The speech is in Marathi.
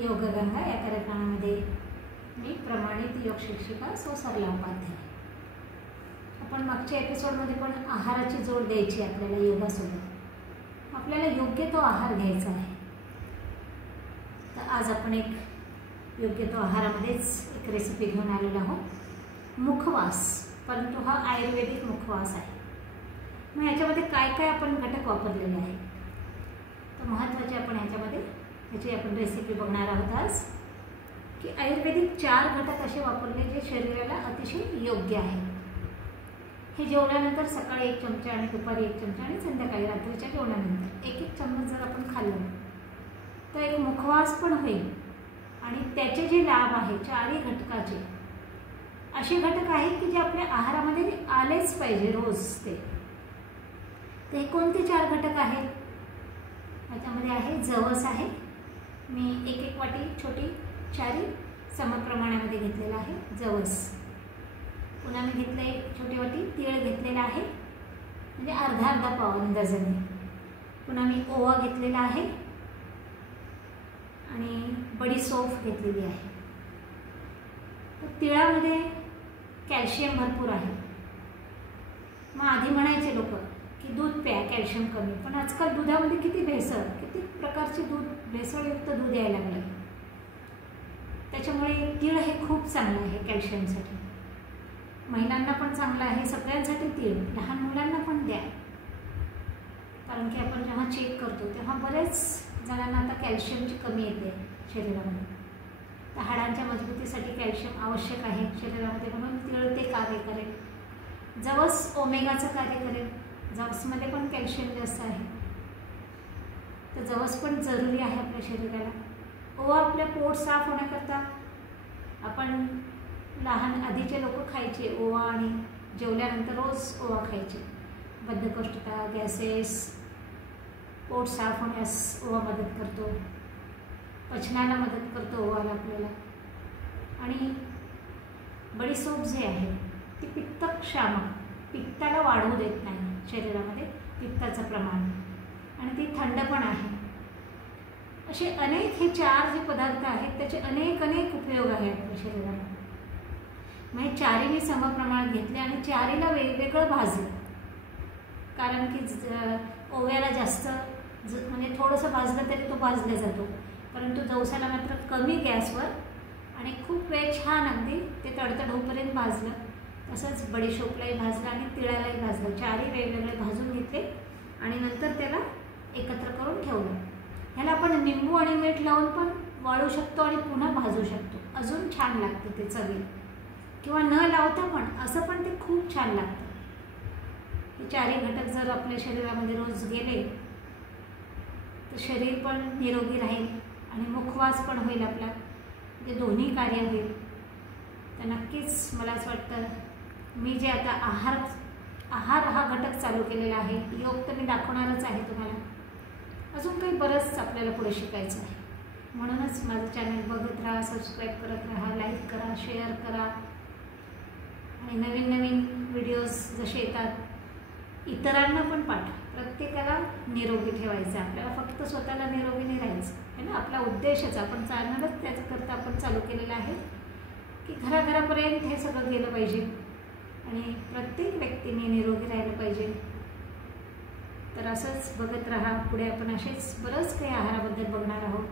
योगगंगा या कार्यक्रमामध्ये मी प्रमाणित योग शिक्षिका सौ सरला उपाध्याय। आपण मागच्या एपिसोडमध्ये पण आहाराची जोड द्यायची आपल्याला योगासोबत। आपल्याला योग्य तो आहार घ्यायचा आहे। तर आज आपण एक योग्य तो आहारामध्येच एक रेसिपी घेऊन आलेलो आहोत, मुखवास। परंतु हा आयुर्वेदिक मुखवास आहे। मग याच्यामध्ये काय काय आपण घटक वापरलेले आहेत तर महत्त्वाचे आपण याची आपण रेसिपी बघणार आहोत आज, की आयुर्वेदिक 4 घटक असे वापरले जे शरीराला अतिशय योग्य आहेत। हे जेवल्यानंतर सकाळी 1 चमचा आणि दुपारी 1 चमचा आणि संध्याकाळी रात्रीच्या जेवणानंतर 1-1 चम्मच जर आपण खाल्लं तर एक मुखवास पण होईल आणि त्याचे जे लाभ आहेत 4ही घटकाचे असे घटक आहेत की जे आपल्या आहारामध्ये आलेच पाहिजे रोज। ते कोणते 4 घटक आहेत? याच्यामध्ये आहे जवस आहे, मी 1-1 वाटी छोटी 4ही समप्रमाणामध्ये घेतलेला आहे जवस। पुन्हा मी घेतलं 1 छोटी वाटी तीळ घेतलेला आहे, म्हणजे अर्धा पाव अंदाजाने। पुन्हा मी ओवा घेतलेला आहे आणि बडीशेप घेतलेली आहे। तर तिळामध्ये कॅल्शियम भरपूर आहे। मग आधी म्हणायचे लोक की दूध प्या, कॅल्शियम कमी, पण आजकाल दुधामध्ये किती प्रकारचे भेसळयुक्त दूध यायला लागले। त्याच्यामुळे तीळ हे खूप चांगलं आहे कॅल्शियमसाठी। महिलांना पण चांगलं आहे, सगळ्यांसाठी तीळ। लहान मुलांना पण द्या, कारण की आपण जेव्हा चेक करतो तेव्हा बरेच जणांना आता कॅल्शियमची कमी येते शरीरामध्ये। तर हाडांच्या मजबूतीसाठी कॅल्शियम आवश्यक आहे शरीरामध्ये, म्हणून तीळ ते कार्य करेल। जवस ओमेगाचं कार्य करेल, जवसमध्ये पण कॅल्शियम जास्त आहे, तर जवस पण जरुरी आहे आपल्या शरीराला। ओवा आपल्या पोट साफ होण्याकरता आपण लहान आधीचे लोक खायचे ओवा, आणि जेवल्यानंतर रोज ओवा खायचे। बद्धकोष्ठता, गॅसेस, पोट साफ होण्यास ओवा मदत करतो, पचनाला मदत करतो ओवाला आपल्याला। आणि बडीशेप जे आहे ती पित्तशामक, पित्ताला वाढवू देत नाही शरीरामध्ये पित्ताचं प्रमाण, आणि ती थंड पण आहे। असे अनेक हे 4 जे पदार्थ आहेत त्याचे अनेक उपयोग आहेत आपल्या शरीराला। म्हणजे 4ही मी समप्रमाणात घेतले आणि 4हीला वेगवेगळं भाजलं, कारण की ओव्याला जास्त म्हणजे थोडंसं भाजलं तरी तो भाजला जातो, परंतु जवसाला मात्र कमी गॅसवर आणि खूप वेळ छान अगदी ते तडतड होईपर्यंत भाजलं। तसंच बडीशेपलाही भाजलं आणि तिळालाही भाजलं। 4ही वेगवेगळे भाजून घेतले आणि नंतर त्याला एकत्र करून ठेवलं। ह्याला आपण निंबू आणि मीठ लावून पण वाळू शकतो आणि पुन्हा भाजू शकतो, अजून छान लागते ते चवीला। किंवा न लावता पण असं पण ते खूप छान लागतं। हे 4ही घटक जर आपल्या शरीरामध्ये रोज गेले तर शरीर पण निरोगी राहील आणि मुखवास पण होईल आपला, म्हणजे दोन्ही कार्य होईल। तर नक्कीच मला असं वाटतं, मी जे आता आहार हा घटक चालू केलेला आहे, योग तर मी दाखवणारच आहे तुम्हाला। अजून काही बरंच आपल्याला पुढे शिकायचं आहे, म्हणूनच माझं चॅनल बघत राहा, सबस्क्राईब करत राहा, लाईक करा, शेअर करा, आणि नवीन व्हिडिओज जसे येतात इतरांना पण पाठवा। प्रत्येकाला निरोगी ठेवायचं, आपल्याला फक्त स्वतःला निरोगी नाही राहायचं आहे ना। आपला उद्देशच आपण चालणारच त्याच्याकरता आपण चालू केलेलं आहे की घराघरापर्यंत हे सगळं गेलं पाहिजे आणि प्रत्येक व्यक्तीने निरोगी राहिलं पाहिजे। तर असंच बघत राहा, पुढे आपण असेच बरंच काही आहाराबद्दल बघणार आहोत।